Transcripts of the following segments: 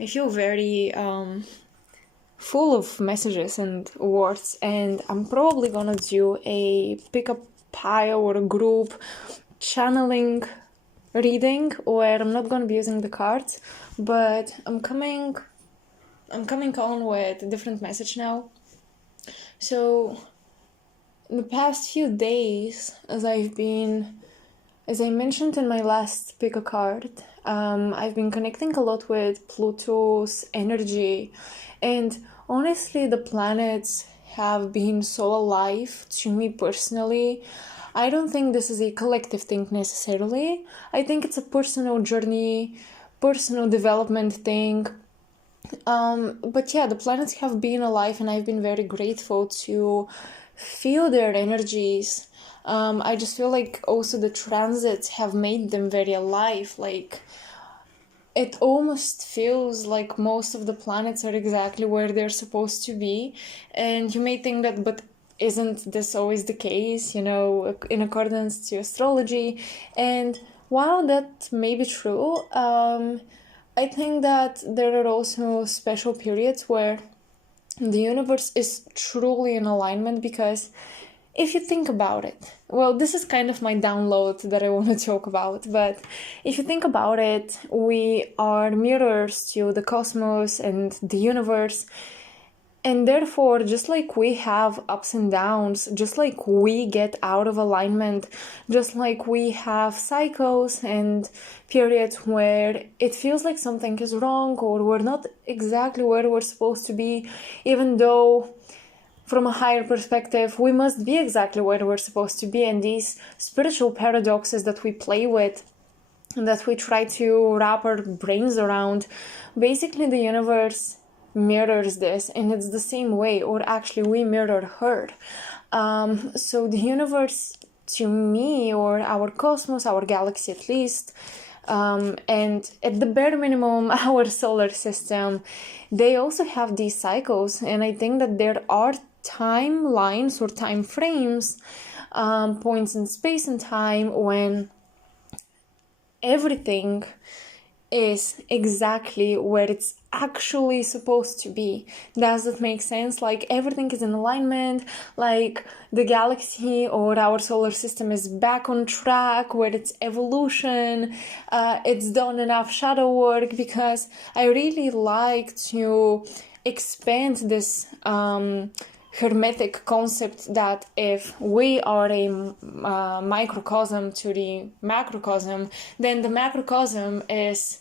I feel very full of messages and words, and I'm probably gonna do a pick-up pile or a group channeling reading where I'm not gonna be using the cards, but I'm coming on with a different message now. So in the past few days, as I mentioned in my last pick a card, I've been connecting a lot with Pluto's energy, and honestly, the planets have been so alive to me personally. I don't think this is a collective thing necessarily. I think it's a personal journey, personal development thing. But yeah, the planets have been alive, and I've been very grateful to feel their energies. I just feel like also the transits have made them very alive. Like, it almost feels like most of the planets are exactly where they're supposed to be. And you may think that, but isn't this always the case, in accordance to astrology? And while that may be true, I think that there are also special periods where the universe is truly in alignment, because if you think about it, well, this is kind of my download that I want to talk about, but if you think about it, we are mirrors to the cosmos and the universe. And therefore, just like we have ups and downs, just like we get out of alignment, just like we have cycles and periods where it feels like something is wrong or we're not exactly where we're supposed to be, even though from a higher perspective, we must be exactly where we're supposed to be. And these spiritual paradoxes that we play with, that we try to wrap our brains around, basically the universe mirrors this, and it's the same way, or actually we mirror her. So the universe, to me, or our cosmos, our galaxy at least, and at the bare minimum, our solar system, they also have these cycles. And I think that there are timelines or time frames, points in space and time, when everything is exactly where it's actually supposed to be. Does that make sense? Like, everything is in alignment, like the galaxy or our solar system is back on track with its evolution. It's done enough shadow work, because I really like to expand this hermetic concept that if we are a microcosm to the macrocosm, then the macrocosm is,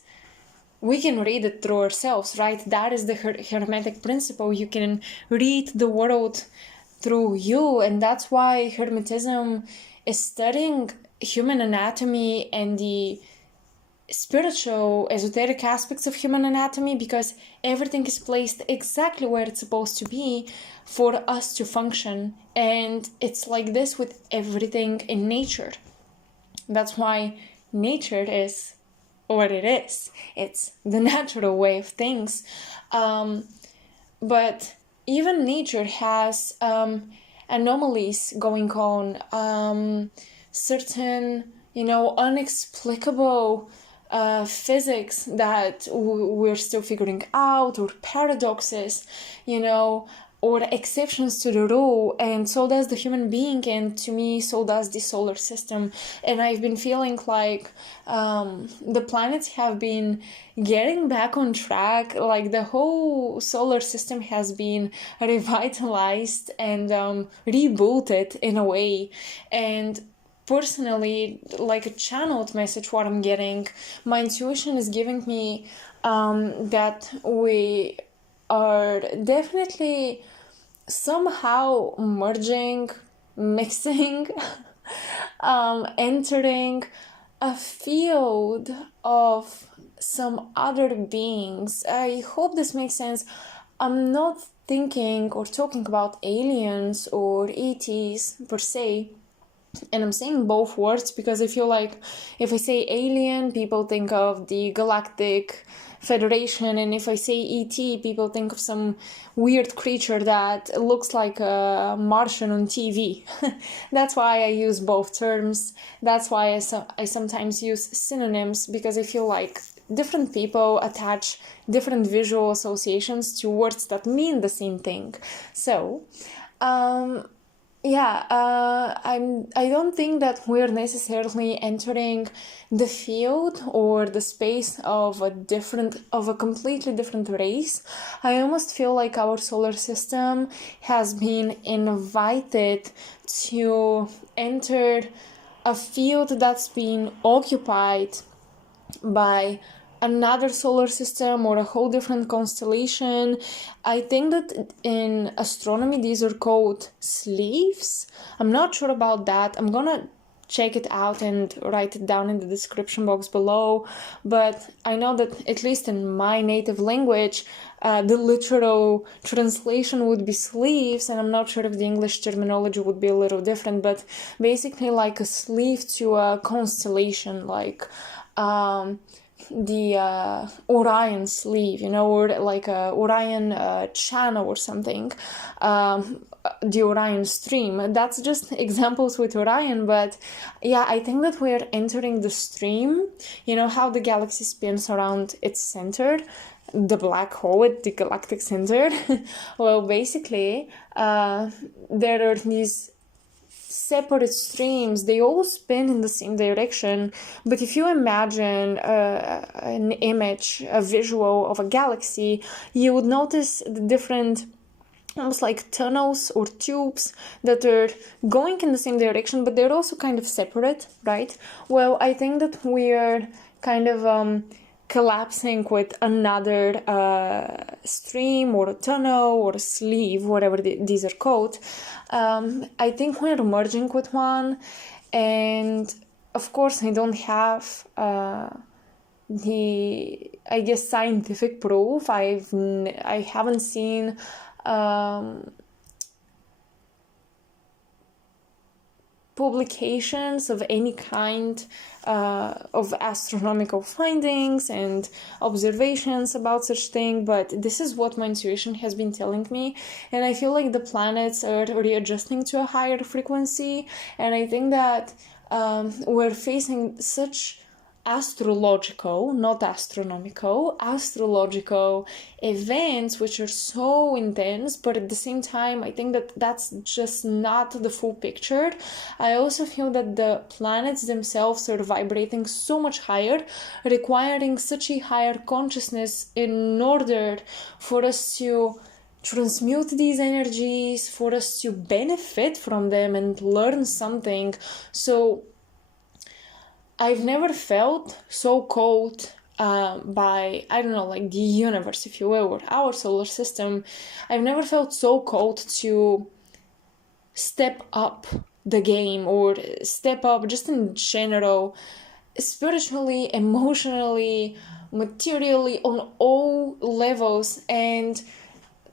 we can read it through ourselves, right? That is the hermetic principle. You can read the world through you, and that's why Hermetism is studying human anatomy and the spiritual, esoteric aspects of human anatomy, because everything is placed exactly where it's supposed to be for us to function. And it's like this with everything in nature. That's why nature is what it is. It's the natural way of things. But even nature has anomalies going on, certain, unexplicable physics that we're still figuring out, or paradoxes, or exceptions to the rule. And so does the human being, and to me, so does the solar system. And I've been feeling like the planets have been getting back on track. Like, the whole solar system has been revitalized and rebooted in a way. And personally, like a channeled message, what I'm getting, my intuition is giving me that we are definitely somehow merging, mixing, entering a field of some other beings. I hope this makes sense. I'm not thinking or talking about aliens or ETs per se. And I'm saying both words because I feel like if I say alien, people think of the Galactic Federation, and if I say ET, people think of some weird creature that looks like a Martian on TV. That's why I use both terms. That's why I sometimes use synonyms, because I feel like different people attach different visual associations to words that mean the same thing. So, I don't think that we're necessarily entering the field or the space of a completely different race. I almost feel like our solar system has been invited to enter a field that's been occupied by another solar system or a whole different constellation. I think that in astronomy these are called sleeves. I'm not sure about that. I'm gonna check it out and write it down in the description box below, but I know that at least in my native language the literal translation would be sleeves, and I'm not sure if the English terminology would be a little different, but basically like a sleeve to a constellation, like the Orion sleeve, you know, or like a Orion channel or something, the Orion stream. That's just examples with Orion, but yeah, I think that we're entering the stream. You know how the galaxy spins around its center, the black hole at the galactic center? Well, basically, there are these separate streams. They all spin in the same direction, but if you imagine an image, a visual of a galaxy, you would notice the different almost like tunnels or tubes that are going in the same direction, but they're also kind of separate, right? Well, I think that we're kind of collapsing with another stream or a tunnel or a sleeve, whatever these are called. I think we're merging with one, and of course I don't have the, I guess, scientific proof. I haven't seen publications of any kind of astronomical findings and observations about such thing, but this is what my intuition has been telling me, and I feel like the planets are readjusting to a higher frequency, and I think that we're facing such astrological, not astronomical, astrological events which are so intense, but at the same time I think that that's just not the full picture. I also feel that the planets themselves are vibrating so much higher, requiring such a higher consciousness in order for us to transmute these energies, for us to benefit from them and learn something. So I've never felt so called by, I don't know, like the universe, if you will, or our solar system. I've never felt so called to step up the game or step up just in general, spiritually, emotionally, materially, on all levels, and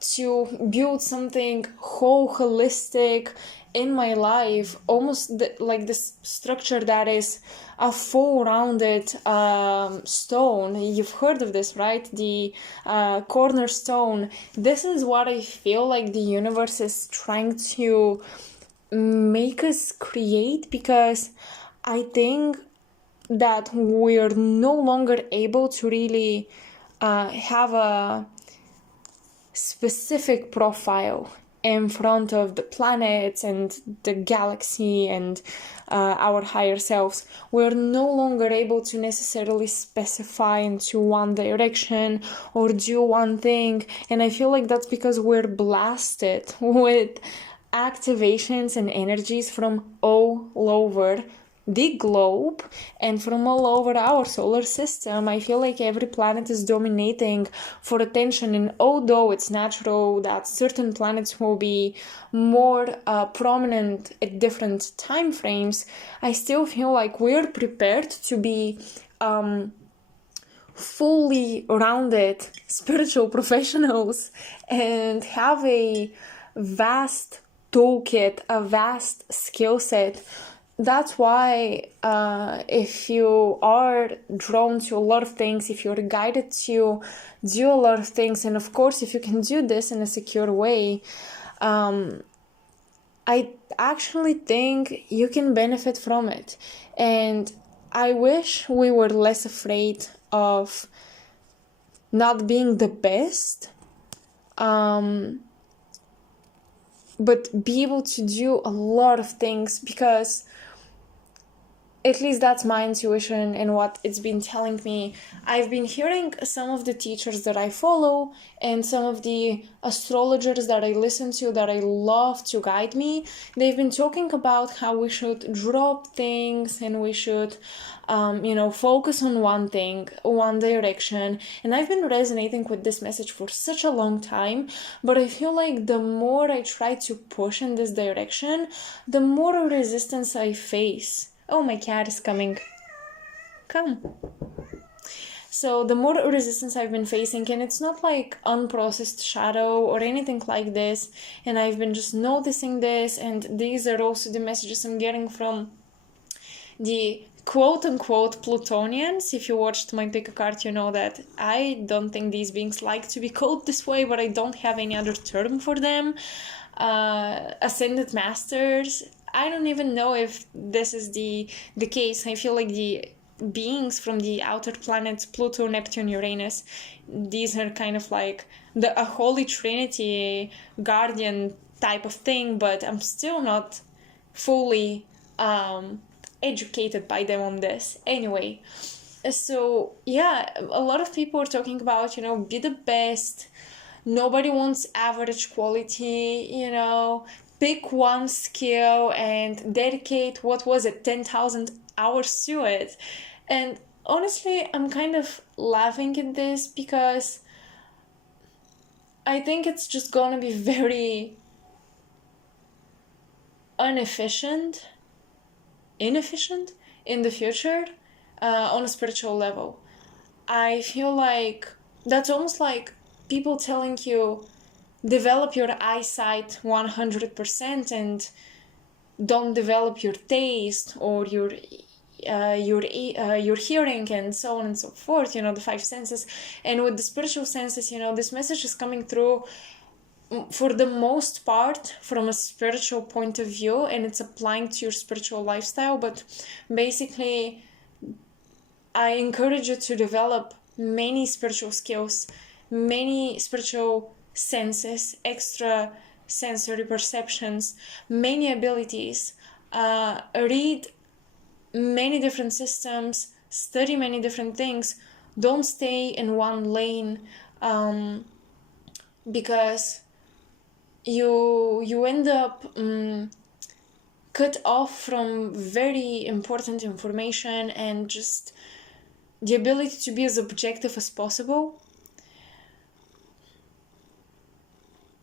to build something whole, holistic in my life, almost like this structure that is a full rounded stone. You've heard of this, right? The cornerstone. This is what I feel like the universe is trying to make us create, because I think that we're no longer able to really have a specific profile in front of the planets and the galaxy and our higher selves. We're no longer able to necessarily specify into one direction or do one thing, and I feel like that's because we're blasted with activations and energies from all over the globe and from all over our solar system. I feel like every planet is dominating for attention, and although it's natural that certain planets will be more prominent at different time frames, I still feel like we're prepared to be fully rounded spiritual professionals and have a vast toolkit, a vast skill set. That's why if you are drawn to a lot of things, if you're guided to do a lot of things, and of course if you can do this in a secure way, I actually think you can benefit from it. And I wish we were less afraid of not being the best, but be able to do a lot of things, because at least that's my intuition and what it's been telling me. I've been hearing some of the teachers that I follow and some of the astrologers that I listen to, that I love to guide me. They've been talking about how we should drop things and we should, focus on one thing, one direction. And I've been resonating with this message for such a long time, but I feel like the more I try to push in this direction, the more resistance I face. Oh, my cat is coming. Come. So the more resistance I've been facing, and it's not like unprocessed shadow or anything like this, and I've been just noticing this, and these are also the messages I'm getting from the quote-unquote plutonians. If you watched my pick a card, you know that I don't think these beings like to be called this way, but I don't have any other term for them. Ascended masters. I don't even know if this is the case. I feel like the beings from the outer planets, Pluto, Neptune, Uranus, these are kind of like a holy trinity, guardian type of thing, but I'm still not fully educated by them on this. Anyway, so yeah, a lot of people are talking about, be the best. Nobody wants average quality, pick one skill and dedicate, 10,000 hours to it. And honestly, I'm kind of laughing at this because I think it's just gonna be very inefficient in the future, on a spiritual level. I feel like that's almost like people telling you, develop your eyesight 100% and don't develop your taste or your hearing and so on and so forth, the five senses. And with the spiritual senses, this message is coming through for the most part from a spiritual point of view, and it's applying to your spiritual lifestyle. But basically, I encourage you to develop many spiritual skills, many spiritual senses, extra sensory perceptions, many abilities, read many different systems, study many different things. Don't stay in one lane, because you end up cut off from very important information and just the ability to be as objective as possible.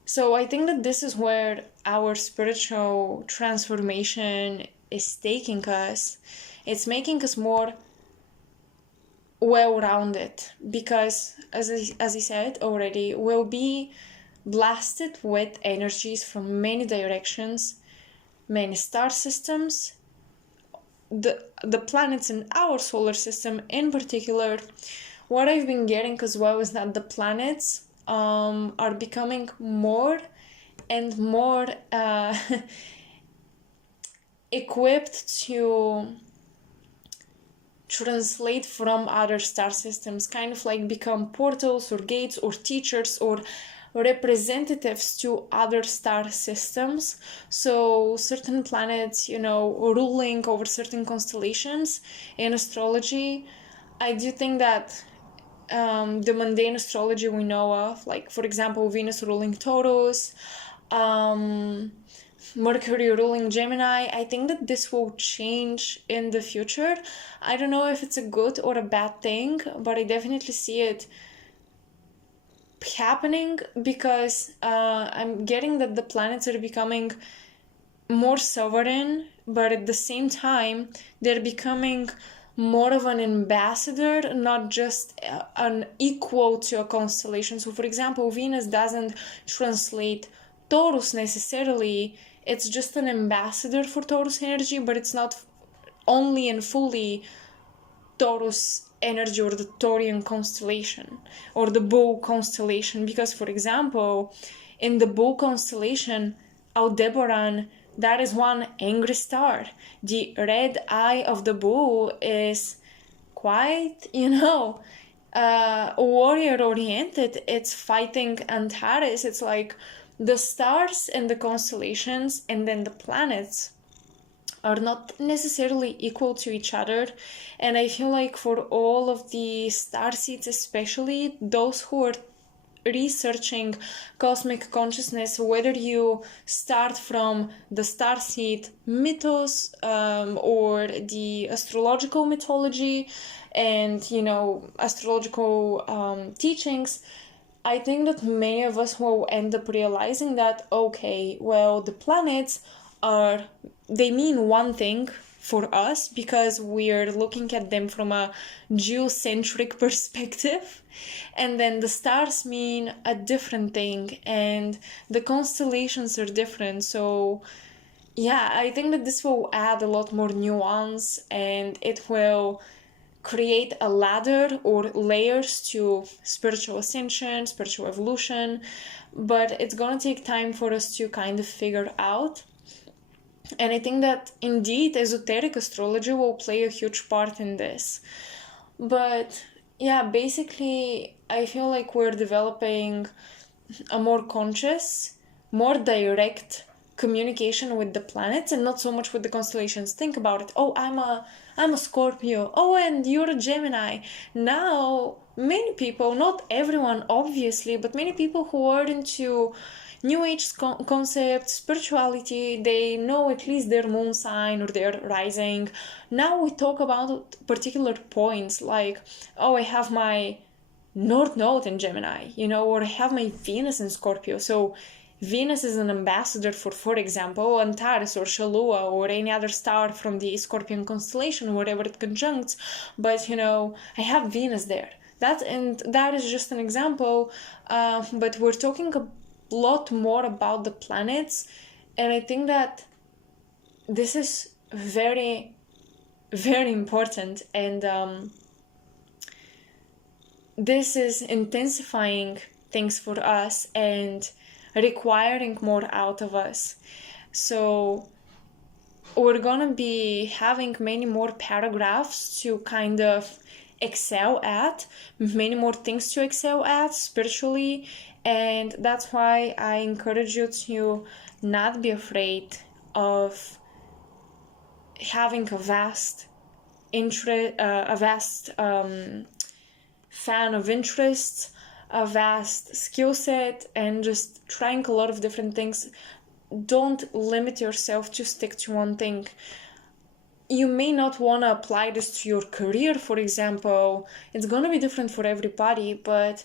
So I think that this is where our spiritual transformation is taking us. It's making us more well-rounded, because as I said already, we'll be blasted with energies from many directions, many star systems, the planets in our solar system in particular. What I've been getting as well is that the planets are becoming more and more equipped to translate from other star systems, kind of like become portals or gates or teachers or representatives to other star systems. So certain planets, ruling over certain constellations in astrology. I do think that the mundane astrology we know of, like for example Venus ruling Taurus, Mercury ruling Gemini, I think that this will change in the future. I don't know if it's a good or a bad thing, but I definitely see it happening, because I'm getting that the planets are becoming more sovereign, but at the same time they're becoming more of an ambassador, not just an equal to a constellation. So for example, Venus doesn't translate Taurus necessarily, it's just an ambassador for Taurus energy, but it's not only and fully Taurus energy or the Taurian constellation or the Bull constellation. Because for example, in the Bull constellation, Aldebaran that is one angry star. The red eye of the bull is quite, warrior oriented. It's fighting Antares. It's like the stars and the constellations and then the planets are not necessarily equal to each other. And I feel like for all of the star seeds, especially those who are researching cosmic consciousness, whether you start from the starseed mythos or the astrological mythology and astrological teachings, I think that many of us will end up realizing that, okay, well, the planets they mean one thing for us because we're looking at them from a geocentric perspective, and then the stars mean a different thing and the constellations are different. So yeah, I think that this will add a lot more nuance and it will create a ladder or layers to spiritual ascension, spiritual evolution, but it's gonna take time for us to kind of figure out. And I think that indeed esoteric astrology will play a huge part in this. But yeah, basically, I feel like we're developing a more conscious, more direct communication with the planets and not so much with the constellations. Think about it. Oh, I'm a Scorpio. Oh, and you're a Gemini. Now, many people, not everyone obviously, but many people who are into New Age concepts, spirituality, they know at least their moon sign or their rising. Now we talk about particular points like, oh, I have my North Node in Gemini, or I have my Venus in Scorpio. So Venus is an ambassador for example, Antares or Shaula or any other star from the Scorpion constellation, whatever it conjuncts. But, I have Venus there. That is just an example. But we're talking a lot more about the planets. And I think that this is very, very important. And this is intensifying things for us and requiring more out of us. So we're gonna be having many more paragraphs to kind of excel at, many more things to excel at spiritually, and that's why I encourage you to not be afraid of having a vast fan of interests, a vast skill set, and just trying a lot of different things. Don't limit yourself to stick to one thing. You may not want to apply this to your career, for example. It's going to be different for everybody, but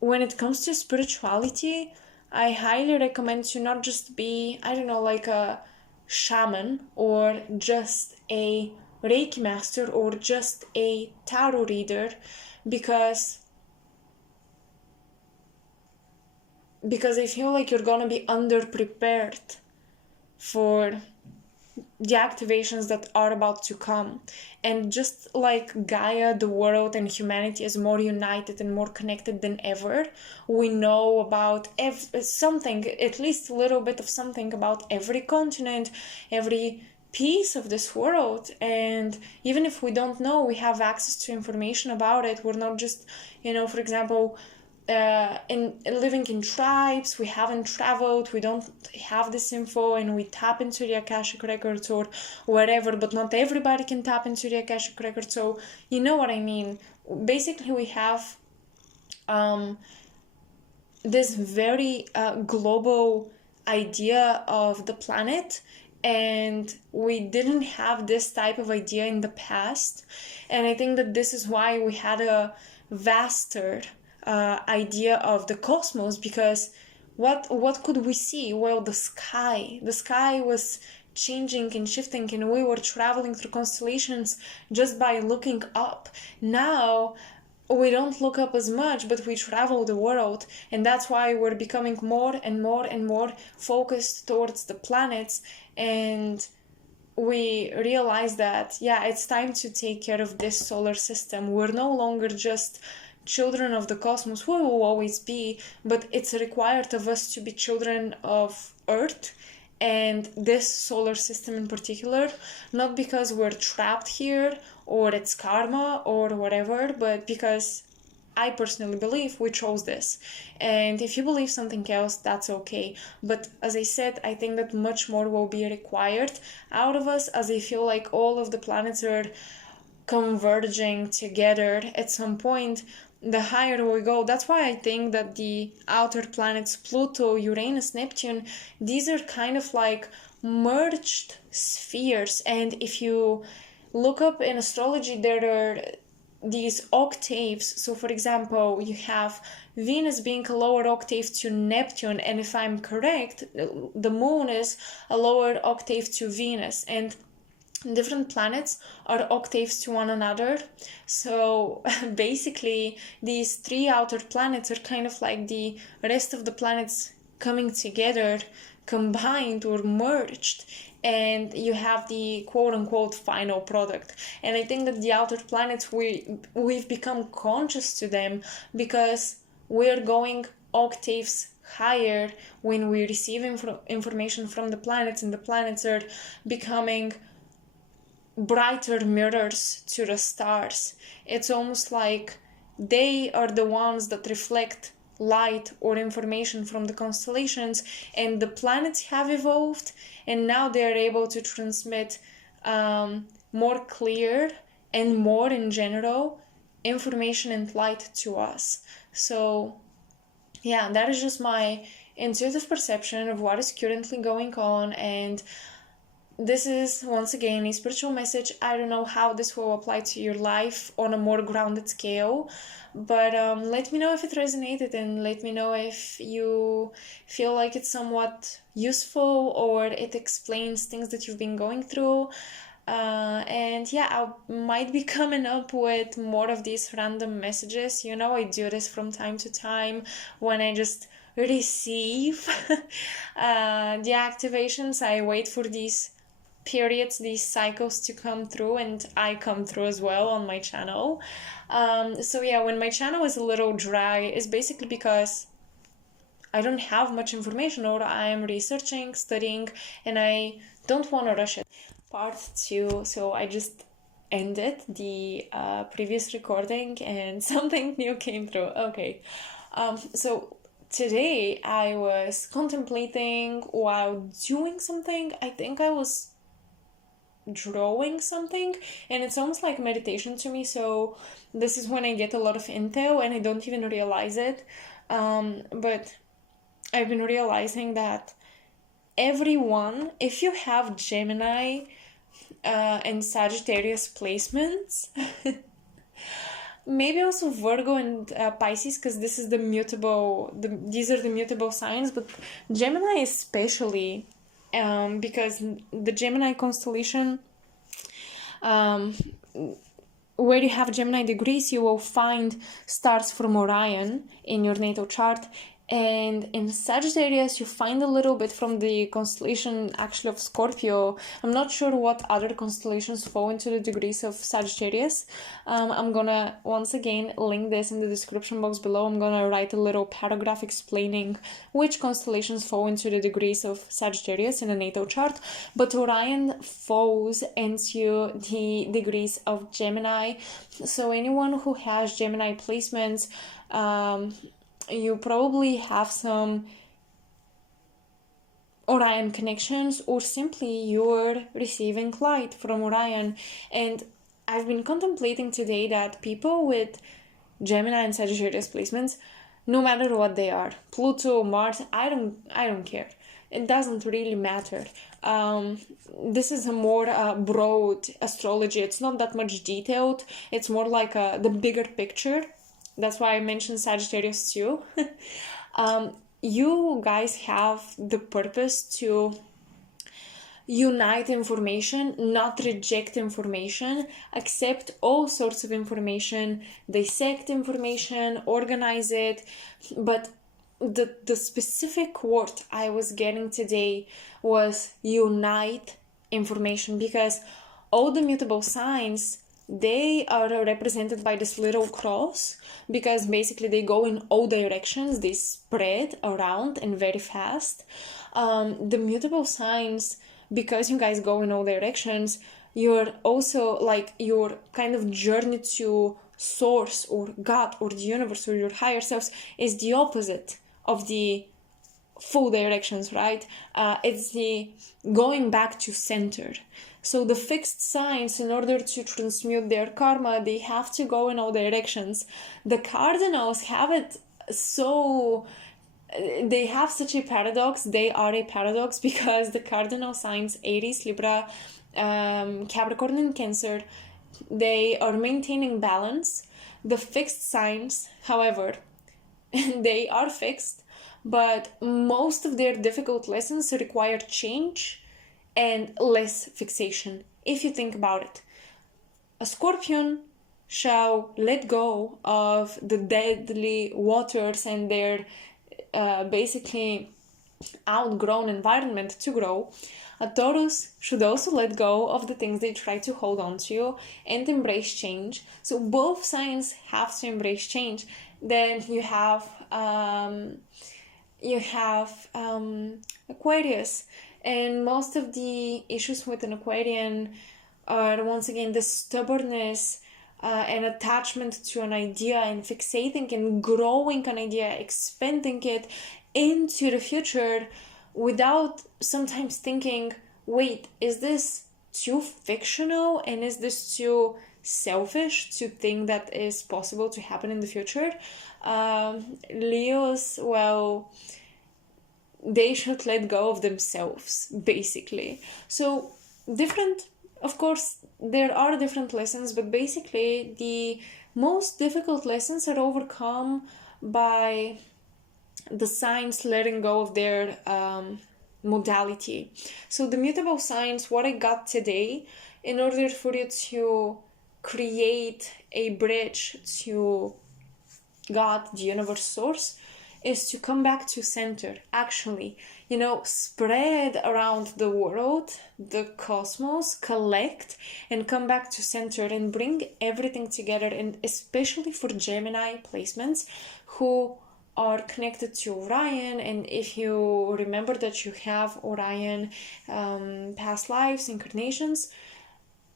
when it comes to spirituality, I highly recommend to not just be, like a shaman or just a Reiki master or just a tarot reader, because I feel like you're gonna be underprepared for the activations that are about to come. And just like Gaia, the world, and humanity is more united and more connected than ever, we know about something, at least a little bit of something about every continent, every piece of this world. And even if we don't know, we have access to information about it. We're not just, for example, in living in tribes, we haven't traveled, we don't have this info, and we tap into the Akashic records or whatever, but not everybody can tap into the Akashic records. So you know what I mean. Basically, we have this very global idea of the planet, and we didn't have this type of idea in the past. And I think that this is why we had a vaster idea of the cosmos, because what could we see? Well, the sky was changing and shifting, and we were traveling through constellations just by looking up. Now we don't look up as much, but we travel the world, and that's why we're becoming more and more and more focused towards the planets. And we realize that it's time to take care of this solar system. We're no longer just children of the cosmos, we will always be, but it's required of us to be children of Earth and this solar system in particular, not because we're trapped here or it's karma or whatever, but because I personally believe we chose this. And if you believe something else, that's okay. But as I said, I think that much more will be required out of us, as I feel like all of the planets are converging together at some point. The higher we go, that's why I think that the outer planets, Pluto, Uranus, Neptune, these are kind of like merged spheres. And if you look up in astrology, there are these octaves. So for example, you have Venus being a lower octave to Neptune, and if I'm correct, the moon is a lower octave to Venus, and different planets are octaves to one another. So basically these three outer planets are kind of like the rest of the planets coming together, combined or merged, and you have the quote-unquote final product. And I think that the outer planets, we've become conscious to them because we're going octaves higher when we receive information from the planets, and the planets are becoming brighter mirrors to the stars. It's almost like they are the ones that reflect light or information from the constellations, and the planets have evolved, and now they're able to transmit more clear and more in general information and light to us. So yeah, that is just my intuitive perception of what is currently going on, and this is, once again, a spiritual message. I don't know how this will apply to your life on a more grounded scale, but let me know if it resonated, and let me know if you feel like it's somewhat useful or it explains things that you've been going through. And yeah, I might be coming up with more of these random messages. You know, I do this from time to time when I just receive the activations. I wait for these periods, these cycles to come through, and I come through as well on my channel. So yeah, when my channel is a little dry, it's basically because I don't have much information, or I am researching, studying, and I don't want to rush it. Part 2, so I just ended the previous recording and something new came through. Okay, so today I was contemplating while doing something. I think I was drawing something, and it's almost like meditation to me. So this is when I get a lot of intel and I don't even realize it. But I've been realizing that everyone, if you have Gemini and Sagittarius placements, maybe also Virgo and Pisces, because this is these are the mutable signs, but Gemini especially, because the Gemini constellation, where you have Gemini degrees, you will find stars from Orion in your natal chart. And in Sagittarius, you find a little bit from the constellation actually of Scorpio. I'm not sure what other constellations fall into the degrees of Sagittarius. I'm gonna, once again, link this in the description box below. I'm gonna write a little paragraph explaining which constellations fall into the degrees of Sagittarius in the natal chart. But Orion falls into the degrees of Gemini. So anyone who has Gemini placements, you probably have some Orion connections, or simply you're receiving light from Orion. And I've been contemplating today that people with Gemini and Sagittarius placements, no matter what they are, Pluto, Mars, I don't care. It doesn't really matter. This is a more broad astrology. It's not that much detailed. It's more like the bigger picture. That's why I mentioned Sagittarius too. You guys have the purpose to unite information, not reject information, accept all sorts of information, dissect information, organize it. But the specific word I was getting today was unite information, because all the mutable signs, they are represented by this little cross because basically they go in all directions, they spread around and very fast. The mutable signs, because you guys go in all directions, you're also like your kind of journey to source or God or the universe or your higher selves is the opposite of the full directions, right? It's the going back to center. So the fixed signs, in order to transmute their karma, they have to go in all directions. The cardinals have it so... They have such a paradox. They are a paradox because the cardinal signs, Aries, Libra, Capricorn and Cancer, they are maintaining balance. The fixed signs, however, they are fixed, but most of their difficult lessons require change and less fixation. If you think about it, a Scorpion shall let go of the deadly waters and their basically outgrown environment to grow. A Taurus should also let go of the things they try to hold on to and embrace change. So both signs have to embrace change. Then you have Aquarius, and most of the issues with an Aquarian are once again the stubbornness and attachment to an idea and fixating and growing an idea, expanding it into the future without sometimes thinking, wait, is this too fictional and is this too selfish to think that is possible to happen in the future? Leos, well, they should let go of themselves, basically. So different, of course, there are different lessons, but basically the most difficult lessons are overcome by the signs letting go of their modality. So the mutable signs, what I got today, in order for you to create a bridge to God, the universe source, is to come back to center. Actually, spread around the world, the cosmos, collect and come back to center and bring everything together. And especially for Gemini placements who are connected to Orion, and if you remember that you have Orion past lives, incarnations,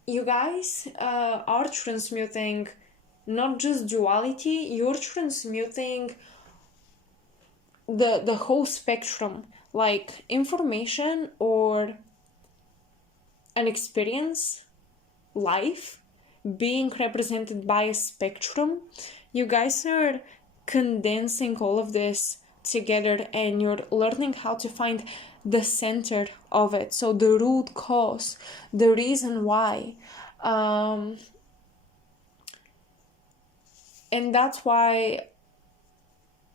you guys are transmuting not just duality, you're transmuting the whole spectrum, like information or an experience, life being represented by a spectrum. You guys are condensing all of this together and you're learning how to find the center of it, so the root cause, the reason why, and that's why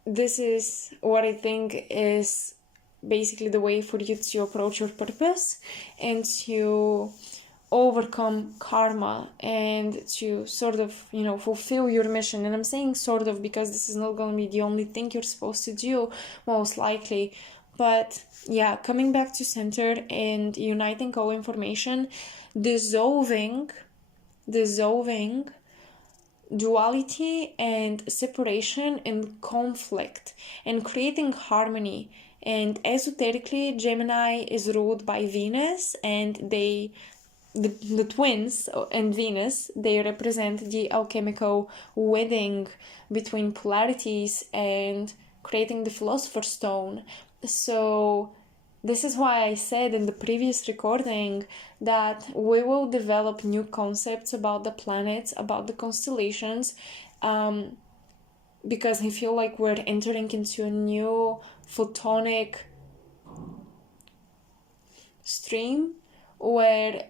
this is what I think is basically the way for you to approach your purpose and to overcome karma and to sort of, fulfill your mission. And I'm saying sort of because this is not going to be the only thing you're supposed to do, most likely. But yeah, coming back to center and uniting all information, dissolving duality and separation and conflict and creating harmony. And esoterically, Gemini is ruled by Venus, and the twins and Venus, they represent the alchemical wedding between polarities and creating the Philosopher's Stone. So this is why I said in the previous recording that we will develop new concepts about the planets, about the constellations, because I feel like we're entering into a new photonic stream where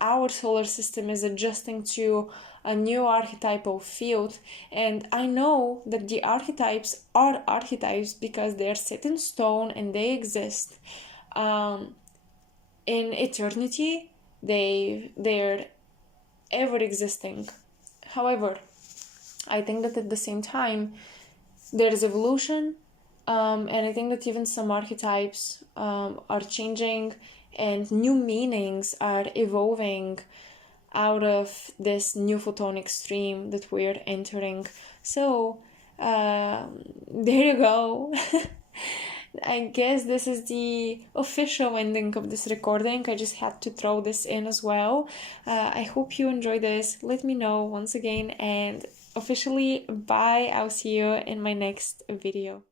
our solar system is adjusting to a new archetypal field. And I know that the archetypes are archetypes because they're set in stone and they exist. In eternity, they're ever existing. However, I think that at the same time, there's evolution, and I think that even some archetypes are changing and new meanings are evolving out of this new photonic stream that we're entering. So there you go. I guess this is the official ending of this recording. I just had to throw this in as well. I hope you enjoy this. Let me know once again, and officially bye. I'll see you in my next video.